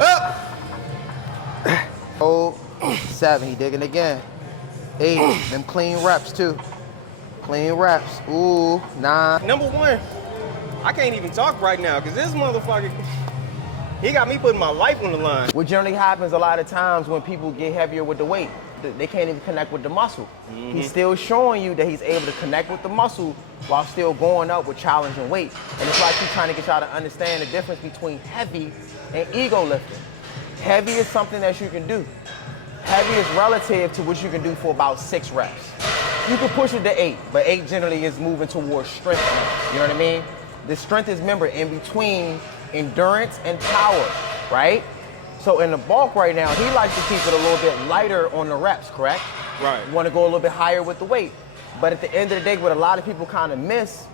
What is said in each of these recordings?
Up. Oh, 7, he digging again. 8, them clean reps too. Clean reps. Ooh, 9. Number 1, I can't even talk right now because this motherfucker, he got me putting my life on the line. What generally happens a lot of times when people get heavier with the weight, they can't even connect with the muscle. He's still showing you that he's able to connect with the muscle while still going up with challenging weight. And it's like he's trying to get y'all to understand the difference between heavy and ego lifting. Heavy is something that you can do. Heavy is relative to what you can do for about 6 reps. You can push it to 8, but 8 generally is moving towards strength now, you know what I mean? The strength is, remember, in between endurance and power, right? So in the bulk right now, he likes to keep it a little bit lighter on the reps, correct? Right. You want to go a little bit higher with the weight. But at the end of the day, what a lot of people kind of miss,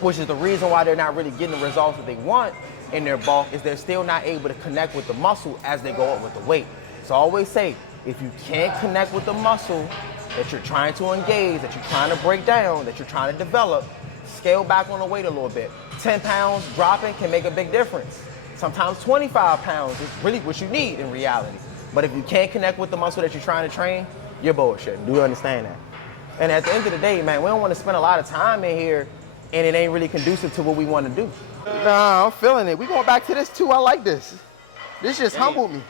which is the reason why they're not really getting the results that they want in their bulk, is they're still not able to connect with the muscle as they go up with the weight. So I always say, if you can't connect with the muscle that you're trying to engage, that you're trying to break down, that you're trying to develop, scale back on the weight a little bit. 10 pounds dropping can make a big difference. Sometimes 25 pounds is really what you need in reality. But if you can't connect with the muscle that you're trying to train, you're bullshit. Do you understand that? And at the end of the day, man, we don't want to spend a lot of time in here and it ain't really conducive to what we want to do. Nah, I'm feeling it. We going back to this too. I like this. This just humbled me.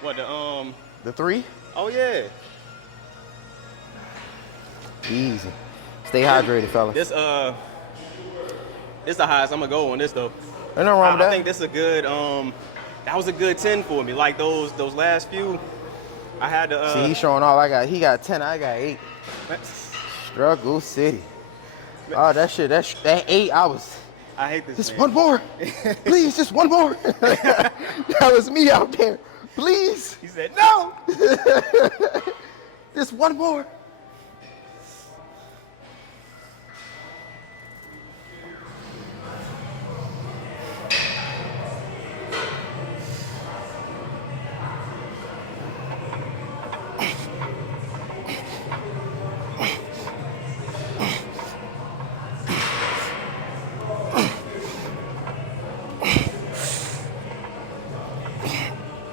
What, The 3? Oh yeah. Easy. Stay hydrated, fellas. This the highest I'm gonna go on this though. Ain't nothing wrong with that. I think this is a good, that was a good 10 for me. Like those last few, I had to. See, he's showing off. He got 10, I got 8. Struggle City. Oh, that 8, I hate this. Just man. one more. Please, just one more. That was me out there. Please. He said, no. Just one more.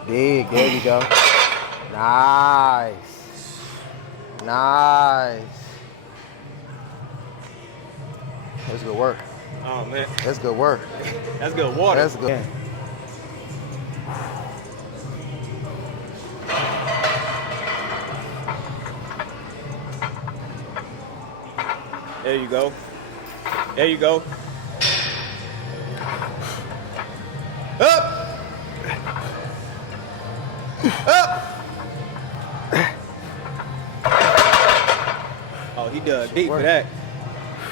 Big, there we go. Nice. Nice. That's good work. Oh man. That's good work. That's good water. That's good. There you go. There you go. Up. Up. Oh, he dug deep for that.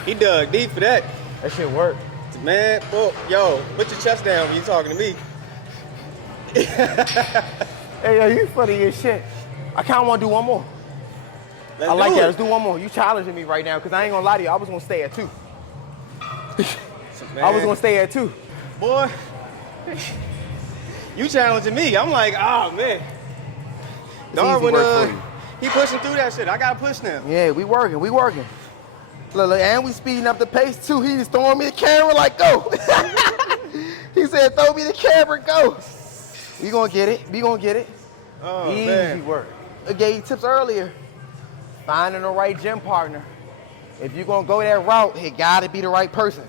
He dug deep for that. That shit worked. Man, oh, yo, put your chest down when you talking to me. Hey, yo, you funny as shit. I kind of want to do one more. Let's I like do that. it. Let's do one more. You challenging me right now because I ain't going to lie to you. I was going to stay at 2. I was going to stay at 2. Boy, you challenging me. I'm like, oh, man. Darwin, he pushing through that shit. I got to push now. Yeah, we working. Look, and we speeding up the pace too. He just throwing me the camera like, go. He said, throw me the camera, go. We gonna get it. Oh, Easy man. work. I gave you tips earlier. Finding the right gym partner. If you're gonna go that route, it gotta be the right person.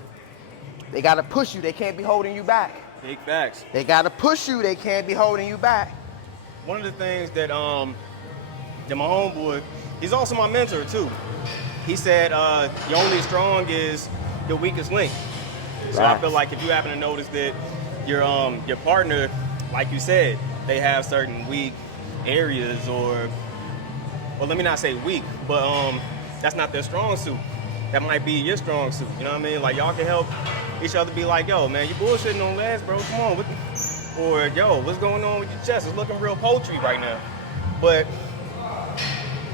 They gotta push you. They can't be holding you back. Big facts. They gotta push you. They can't be holding you back. One of the things that my homeboy, he's also my mentor too. He said, you're only as strong as the weakest link. So I feel like if you happen to notice that your partner, like you said, they have certain weak areas or let me not say weak, but that's not their strong suit. That might be your strong suit, you know what I mean? Like y'all can help each other be like, yo, man, you bullshitting on legs, bro, come on. Or, yo, what's going on with your chest? It's looking real poultry right now. But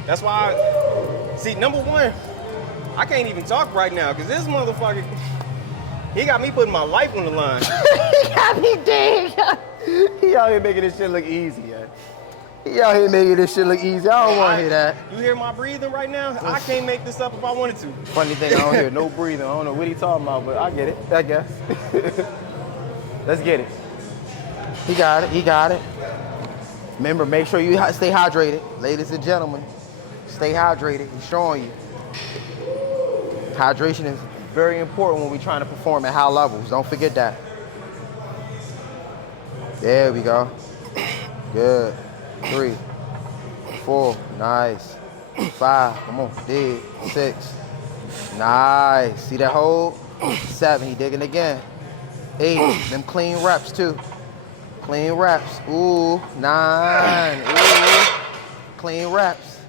that's why, see, number 1, I can't even talk right now because this motherfucker, he got me putting my life on the line. He got me dead. He out here making this shit look easy, yeah. He out here making this shit look easy. I don't want to hear that. You hear my breathing right now? I can't make this up if I wanted to. Funny thing, I don't hear no breathing. I don't know what he talking about, but I get it, I guess. Let's get it. He got it. He got it. Remember, make sure you stay hydrated. Ladies and gentlemen, stay hydrated. He's showing you. Hydration is very important when we're trying to perform at high levels. Don't forget that. There we go. Good. 3, 4. Nice. 5. Come on. Dig. 6. Nice. See that hold? 7. He digging again. 8. Them clean reps too. Clean reps. Ooh. 9. Ooh. Clean reps.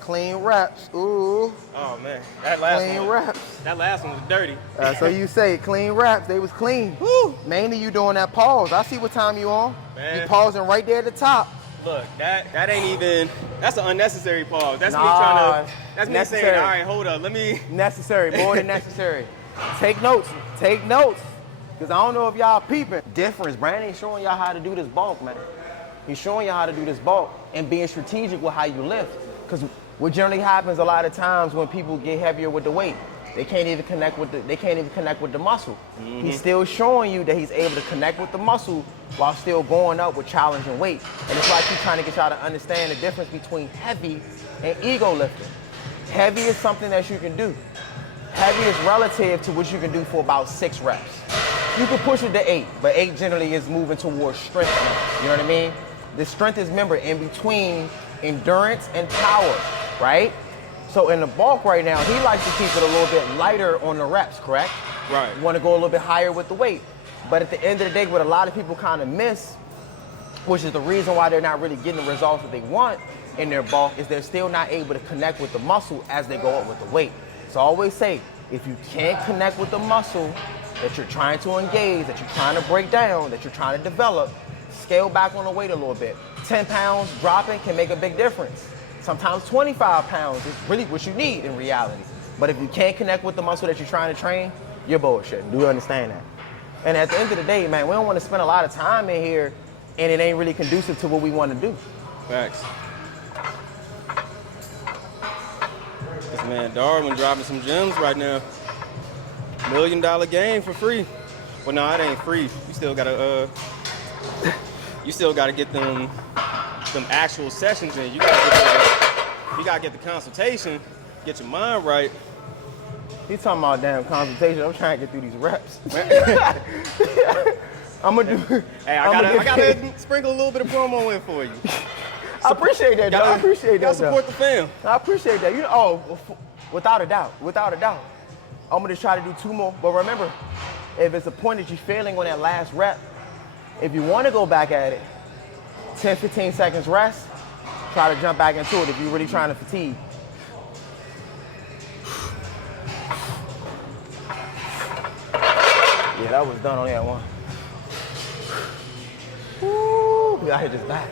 Clean reps. Ooh. Oh man, that last Clean one. reps. That last one was dirty. So you say clean reps. They was clean. Woo. Mainly you doing that pause. I see what time you on. Man. You pausing right there at the top. Look, that ain't even. That's an unnecessary pause. That's me Nah, trying to. That's me necessary. saying, all right, hold up, let me. Necessary, more than necessary. Take notes. Take notes. Because I don't know if y'all peeping. Difference. Brandon ain't showing y'all how to do this bulk, man. He's showing y'all how to do this bulk and being strategic with how you lift. Because what generally happens a lot of times when people get heavier with the weight, they can't even connect with the muscle. Mm-hmm. He's still showing you that he's able to connect with the muscle while still going up with challenging weight. And it's like he's trying to get y'all to understand the difference between heavy and ego lifting. Heavy is something that you can do. Heavy is relative to what you can do for about 6 reps. You can push it to 8, but 8 generally is moving towards strength now. You know what I mean? The strength is, remember, in between endurance and power, right? So in the bulk right now, he likes to keep it a little bit lighter on the reps, correct? Right. You want to go a little bit higher with the weight. But at the end of the day, what a lot of people kind of miss, which is the reason why they're not really getting the results that they want in their bulk, is they're still not able to connect with the muscle as they go up with the weight. So I always say, if you can't connect with the muscle that you're trying to engage, that you're trying to break down, that you're trying to develop, scale back on the weight a little bit. 10 pounds dropping can make a big difference. Sometimes 25 pounds is really what you need in reality. But if you can't connect with the muscle that you're trying to train, you're bullshit. Do you understand that? And at the end of the day, man, we don't want to spend a lot of time in here and it ain't really conducive to what we want to do. Facts. This man Darwin dropping some gems right now. $1 million game for free. Well, no, it ain't free. You still gotta get them actual sessions in. You gotta get the consultation, get your mind right. He's talking about damn consultation. I'm trying to get through these reps. I'm gonna do. Hey, I gotta sprinkle a little bit of promo in for you. I appreciate that, though. I appreciate that. Gotta support the fam. I appreciate that. You know, without a doubt, without a doubt. I'm gonna try to do 2 more. But remember, if it's a point that you're failing on that last rep, if you want to go back at it, 10, 15 seconds rest, try to jump back into it if you're really trying to fatigue. Yeah, that was done on that one. Woo, we out here just back.